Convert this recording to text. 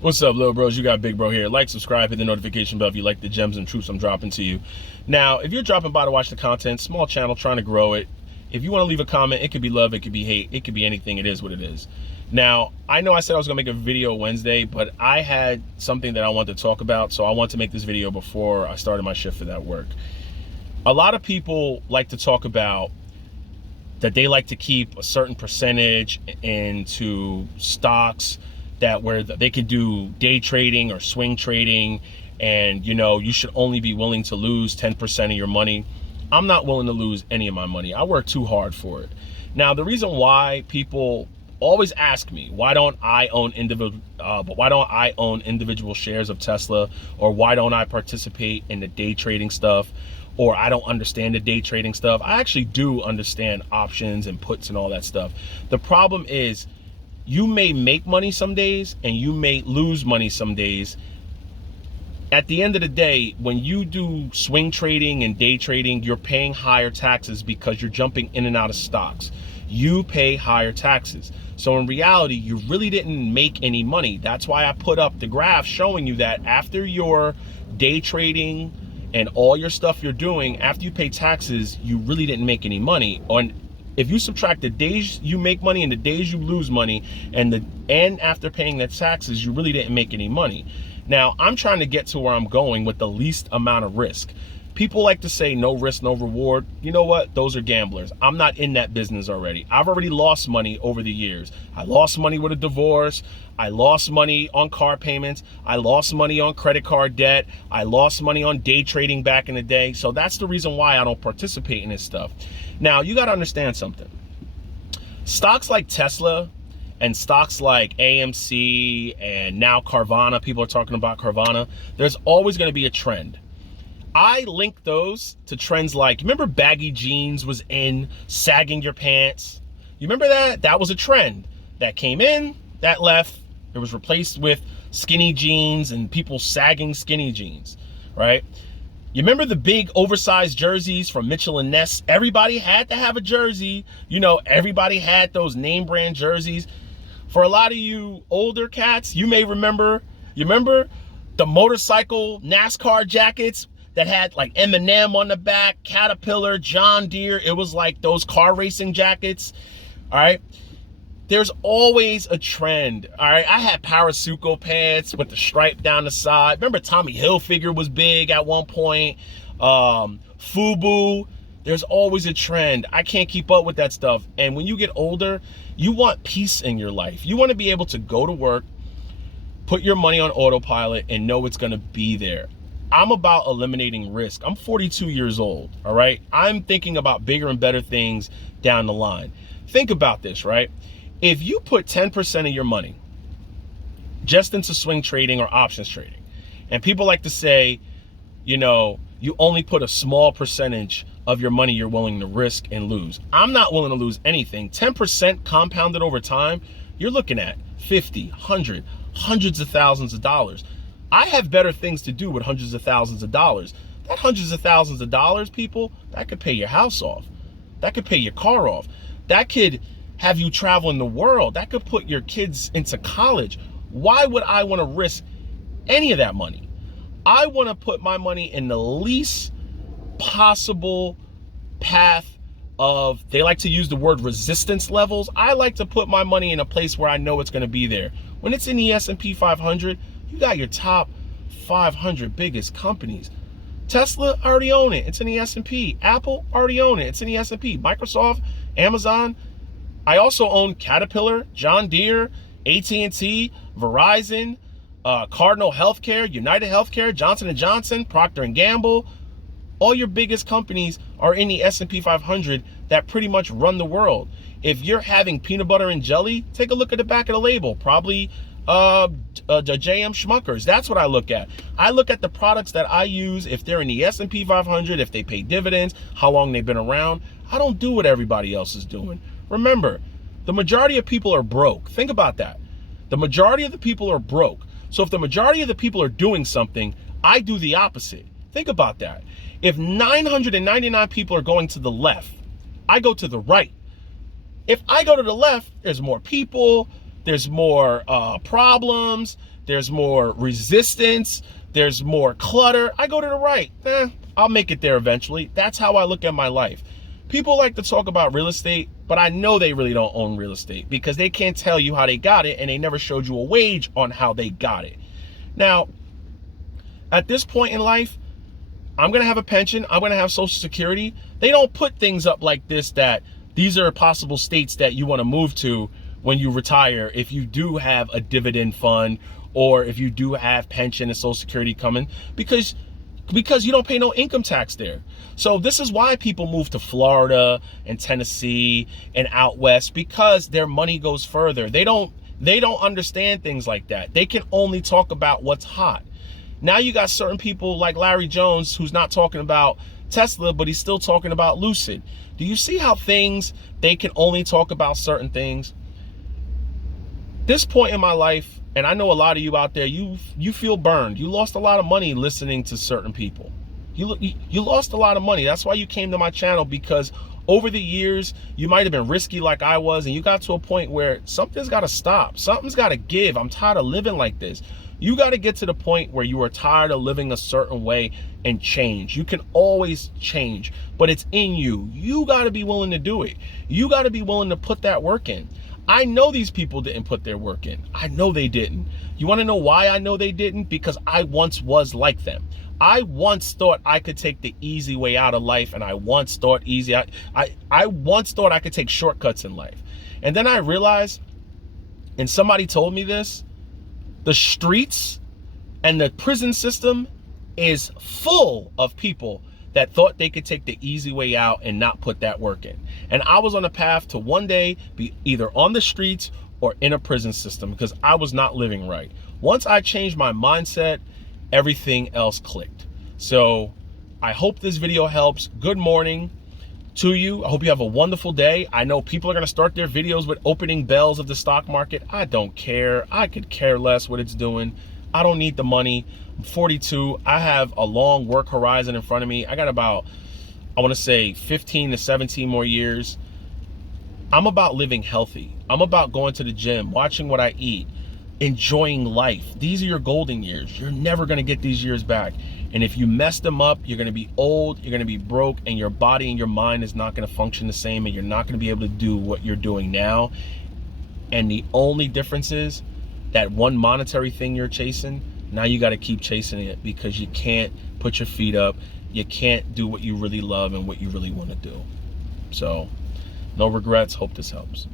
What's up, little bros? You got Big Bro here. Like, subscribe, hit the notification bell if you like the gems and truths I'm dropping to you. Now, if you're dropping by to watch the content, small channel, trying to grow it. If you want to leave a comment, it could be love, it could be hate, it could be anything. It is what it is. Now, I know I said I was going to make a video Wednesday, but I had something that I wanted to talk about, so I want to make this video before I started my shift for that work. A lot of people like to talk about that they like to keep a certain percentage into stocks that where they could do day trading or swing trading, and you should only be willing to lose 10% of your money. I'm not willing to lose any of my money. I work too hard for it. Now, the reason why people always ask me, why don't I own individual shares of Tesla, or why don't I participate in the day trading stuff, or I don't understand the day trading stuff. I actually do understand options and puts and all that stuff. The problem is, you may make money some days and you may lose money some days. At the end of the day, when you do swing trading and day trading, you're paying higher taxes because you're jumping in and out of stocks. You pay higher taxes. So in reality, you really didn't make any money. That's why I put up the graph showing you that after your day trading and all your stuff you're doing, after you pay taxes, you really didn't make any money. If you subtract the days you make money and the days you lose money, and after paying the taxes, you really didn't make any money. Now, I'm trying to get to where I'm going with the least amount of risk. People like to say no risk, no reward. You know what? Those are gamblers. I'm not in that business already. I've already lost money over the years. I lost money with a divorce. I lost money on car payments. I lost money on credit card debt. I lost money on day trading back in the day. So that's the reason why I don't participate in this stuff. Now, you got to understand something. Stocks like Tesla and stocks like AMC and now Carvana, people are talking about Carvana, there's always going to be a trend. I link those to trends like, remember baggy jeans was in, sagging your pants? You remember that? That was a trend that came in, that left. It was replaced with skinny jeans and people sagging skinny jeans, right? You remember the big oversized jerseys from Mitchell and Ness? Everybody had to have a jersey. Everybody had those name brand jerseys. For a lot of you older cats, you may remember, the motorcycle NASCAR jackets that had like Eminem on the back, Caterpillar, John Deere. It was like those car racing jackets, all right? There's always a trend, all right? I had Parasuco pants with the stripe down the side. Remember Tommy Hilfiger was big at one point. FUBU. There's always a trend. I can't keep up with that stuff. And when you get older, you want peace in your life. You want to be able to go to work, put your money on autopilot, and know it's going to be there. I'm about eliminating risk. I'm 42 years old, all right? I'm thinking about bigger and better things down the line. Think about this, right? If you put 10% of your money just into swing trading or options trading, and people like to say, you only put a small percentage of your money you're willing to risk and lose. I'm not willing to lose anything. 10% compounded over time, you're looking at 50, 100, hundreds of thousands of dollars. I have better things to do with hundreds of thousands of dollars. That hundreds of thousands of dollars, people, that could pay your house off. That could pay your car off. That could have you traveling the world. That could put your kids into college. Why would I want to risk any of that money? I want to put my money in the least possible path of, they like to use the word resistance levels. I like to put my money in a place where I know it's going to be there. When it's in the S&P 500, you got your top 500 biggest companies. Tesla, already own it. It's in the S&P. Apple, already own it. It's in the S&P. Microsoft, Amazon. I also own Caterpillar, John Deere, AT&T, Verizon, Cardinal Healthcare, United Healthcare, Johnson & Johnson, Procter & Gamble. All your biggest companies are in the S&P 500 that pretty much run the world. If you're having peanut butter and jelly, take a look at the back of the label. Probably the JM Schmuckers. That's what I look at. I look at the products that I use, if they're in the S&P 500, if they pay dividends, how long they've been around. I don't do what everybody else is doing. Remember, the majority of people are broke. Think about that. The majority of the people are broke. So if the majority of the people are doing something, I do the opposite. Think about that. If 999 people are going to the left, I go to the right. If I go to the left, there's more people, there's more problems, there's more resistance, there's more clutter. I go to the right. I'll make it there eventually. That's how I look at my life. People like to talk about real estate, but I know they really don't own real estate because they can't tell you how they got it, and they never showed you a wage on how they got it. Now, at this point in life, I'm going to have a pension. I'm going to have Social Security. They don't put things up like this, that these are possible states that you want to move to when you retire, if you do have a dividend fund or if you do have pension and Social Security coming, because you don't pay no income tax there. So this is why people move to Florida and Tennessee and out west, because their money goes further. They don't understand things like that. They can only talk about what's hot. Now you got certain people like Larry Jones, who's not talking about Tesla, but he's still talking about Lucid. Do you see how they can only talk about certain things? This point in my life, and I know a lot of you out there, you feel burned. You lost a lot of money listening to certain people. You lost a lot of money. That's why you came to my channel, because over the years, you might have been risky like I was, and you got to a point where something's got to stop. Something's got to give. I'm tired of living like this. You got to get to the point where you are tired of living a certain way and change. You can always change, but it's in you. You got to be willing to do it. You got to be willing to put that work in. I know these people didn't put their work in. I know they didn't. You want to know why I know they didn't? Because I once was like them. I once thought I could take the easy way out of life, and I once thought I once thought I could take shortcuts in life. And then I realized, and somebody told me this, the streets and the prison system is full of people that thought they could take the easy way out and not put that work in. And I was on a path to one day be either on the streets or in a prison system, because I was not living right. Once I changed my mindset, everything else clicked. So I hope this video helps. Good morning to you. I hope you have a wonderful day. I know people are going to start their videos with opening bells of the stock market. I don't care. I could care less what it's doing. I don't need the money. I'm 42. I have a long work horizon in front of me. I got about, I want to say 15 to 17 more years. I'm about living healthy. I'm about going to the gym, watching what I eat, enjoying life. These are your golden years. You're never going to get these years back. And if you mess them up, you're going to be old, you're going to be broke, and your body and your mind is not going to function the same, and you're not going to be able to do what you're doing now. And the only difference is that one monetary thing you're chasing, now you got to keep chasing it, because you can't put your feet up. You can't do what you really love and what you really want to do. So no regrets. Hope this helps.